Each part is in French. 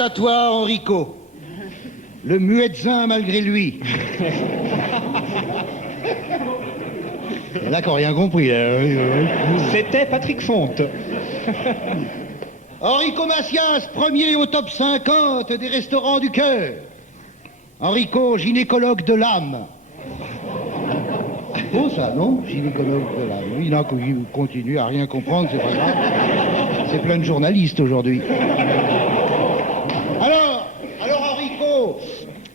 C'est à toi, Enrico. Le muezzin malgré lui. Là qu'on rien compris. C'était Patrick Fonte. Enrico Macias, premier au top 50 des restaurants du cœur. Enrico, gynécologue de l'âme. Oh ça, non? Gynécologue de l'âme. Oui, non, il continue à rien comprendre, c'est pas grave. C'est plein de journalistes aujourd'hui. Alors Enrico,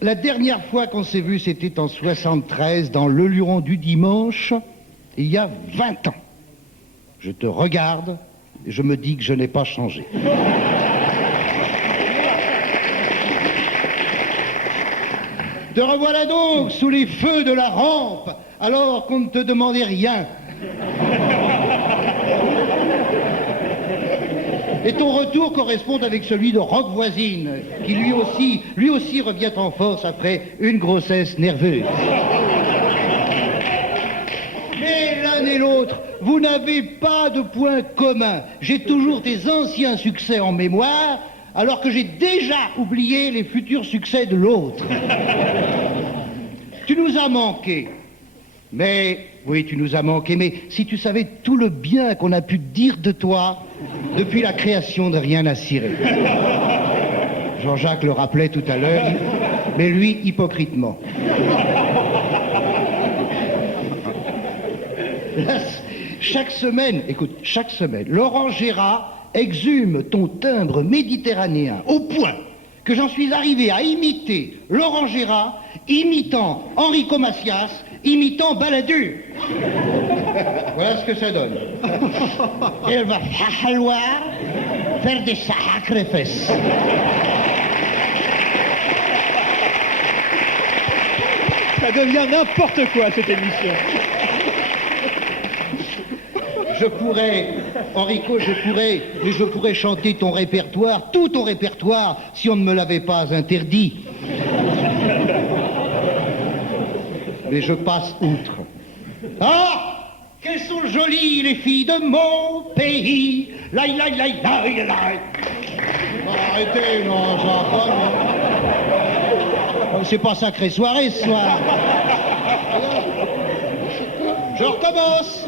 la dernière fois qu'on s'est vu, c'était en 73, dans Le Luron du Dimanche, il y a 20 ans. Je te regarde, et je me dis que je n'ai pas changé. Te revoilà donc sous les feux de la rampe, alors qu'on ne te demandait rien. Et ton retour correspond avec celui de Rock Voisine, qui lui aussi revient en force après une grossesse nerveuse. Mais l'un et l'autre, vous n'avez pas de point commun. J'ai toujours tes anciens succès en mémoire, alors que j'ai déjà oublié les futurs succès de l'autre. Tu nous as manqué. Mais, oui, tu nous as manqué, mais si tu savais tout le bien qu'on a pu dire de toi depuis la création de Rien à cirer. Jean-Jacques le rappelait tout à l'heure, mais lui, hypocritement. Là, chaque semaine, Laurent Gérard exhume ton timbre méditerranéen au point que j'en suis arrivé à imiter Laurent Gérard, imitant Enrico Macias, imitant Balladur. Voilà ce que ça donne. Il va falloir faire des sacrifices. Ça devient n'importe quoi, cette émission. Je pourrais, Enrico, je pourrais chanter ton répertoire, tout ton répertoire, si on ne me l'avait pas interdit. Mais je passe outre. Ah, qu'elles sont jolies les filles de mon pays. Laï, laï, laï, laï, laï. Arrêtez, non, ça va pas, non. C'est pas sacrée soirée ce soir. Je recommence.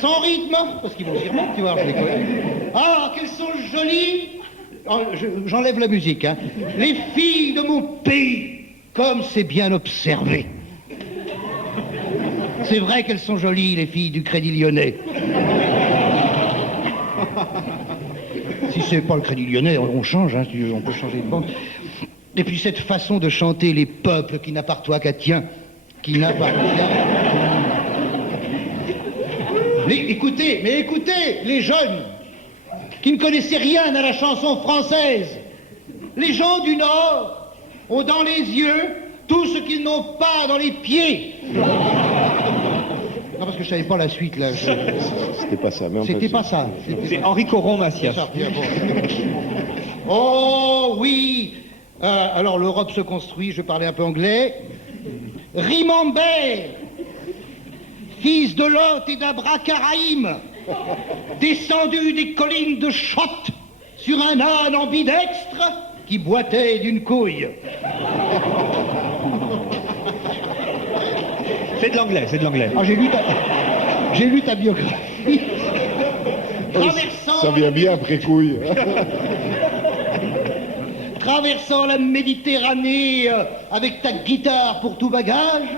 Sans rythme, parce qu'ils vont dire, tu vois, je les connais. Ah, qu'elles sont jolies. J'enlève la musique, hein. Les filles de mon pays, comme c'est bien observé. C'est vrai qu'elles sont jolies, les filles du Crédit Lyonnais. Si c'est pas le Crédit Lyonnais, on change, hein, on peut changer de banque. Et puis cette façon de chanter les peuples qui n'appartiennent qu'à tien, qui n'appartiennent... Mais écoutez, les jeunes qui ne connaissaient rien à la chanson française, les gens du Nord ont dans les yeux tout ce qu'ils n'ont pas dans les pieds. Non, parce que je savais pas la suite, là. C'était pas ça. Mais C'était pas ça. C'est Henri Coron Macias. Oh, oui. Alors, l'Europe se construit, je parlais un peu anglais. Rimambert, fils de Lot et d'Abracaraïm, descendu des collines de Chotte sur un âne ambidextre qui boitait d'une couille. C'est de l'anglais, c'est de l'anglais. Ah, j'ai lu ta biographie. Traversant ça vient bien après couille. Traversant la Méditerranée avec ta guitare pour tout bagage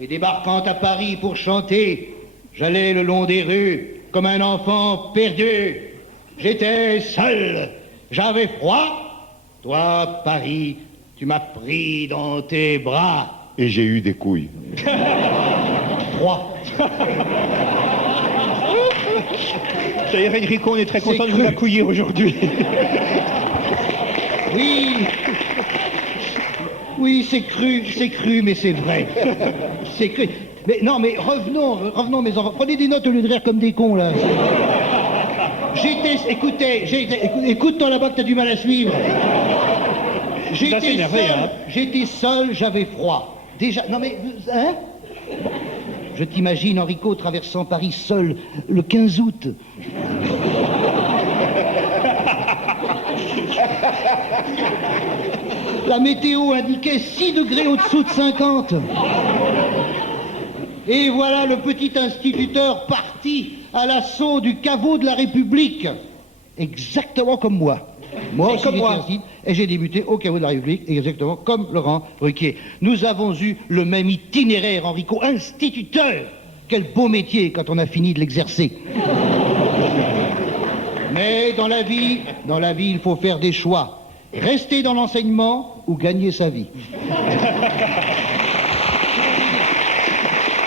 et débarquant à Paris pour chanter, j'allais le long des rues comme un enfant perdu. J'étais seul, j'avais froid. Toi, Paris, tu m'as pris dans tes bras. Et j'ai eu des couilles. 3. D'ailleurs, Enrico, on est très content de vous accueillir aujourd'hui. Oui, c'est cru, mais c'est vrai. C'est cru. Mais non, mais revenons, mes enfants. Prenez des notes au lieu de rire comme des cons, là. Écoute-toi là-bas que t'as du mal à suivre. J'étais seul, j'avais froid. Déjà, non mais, hein? Je t'imagine, Enrico, traversant Paris seul, le 15 août. La météo indiquait 6 degrés au-dessous de 50. Et voilà le petit instituteur parti à l'assaut du caveau de la République. Exactement comme moi. Moi aussi, comme moi. et j'ai débuté au caveau de la République, exactement comme Laurent Ruquier. Nous avons eu le même itinéraire, Enrico, instituteur. Quel beau métier quand on a fini de l'exercer. Mais dans la vie, il faut faire des choix. Rester dans l'enseignement ou gagner sa vie.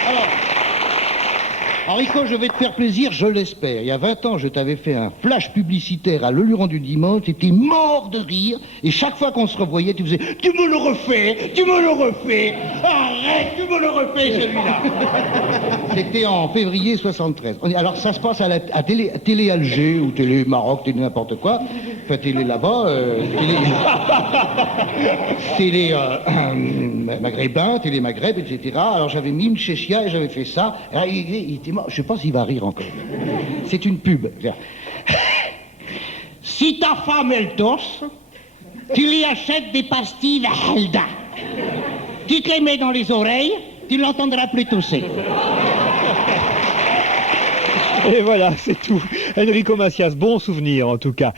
Alors, Enrico, je vais te faire plaisir, je l'espère. Il y a 20 ans, je t'avais fait un flash publicitaire à l'Oluron du Dimanche, tu étais mort de rire, et chaque fois qu'on se revoyait, tu faisais « Tu me le refais, tu me le refais, arrête, tu me le refais celui-là !» C'était en février 73. Alors ça se passe à télé Alger, ou télé Maroc, télé n'importe quoi, enfin télé là-bas, télé maghrébin, télé Maghreb, etc. Alors j'avais mis une chéchia et j'avais fait ça. Alors, il était mort. Je sais pas s'il va rire encore. C'est une pub. Si ta femme elle tosse, tu lui achètes des pastilles Halda. Tu te les mets dans les oreilles, tu l'entendras plus tousser. Et voilà, c'est tout. Enrico Macias, bon souvenir en tout cas.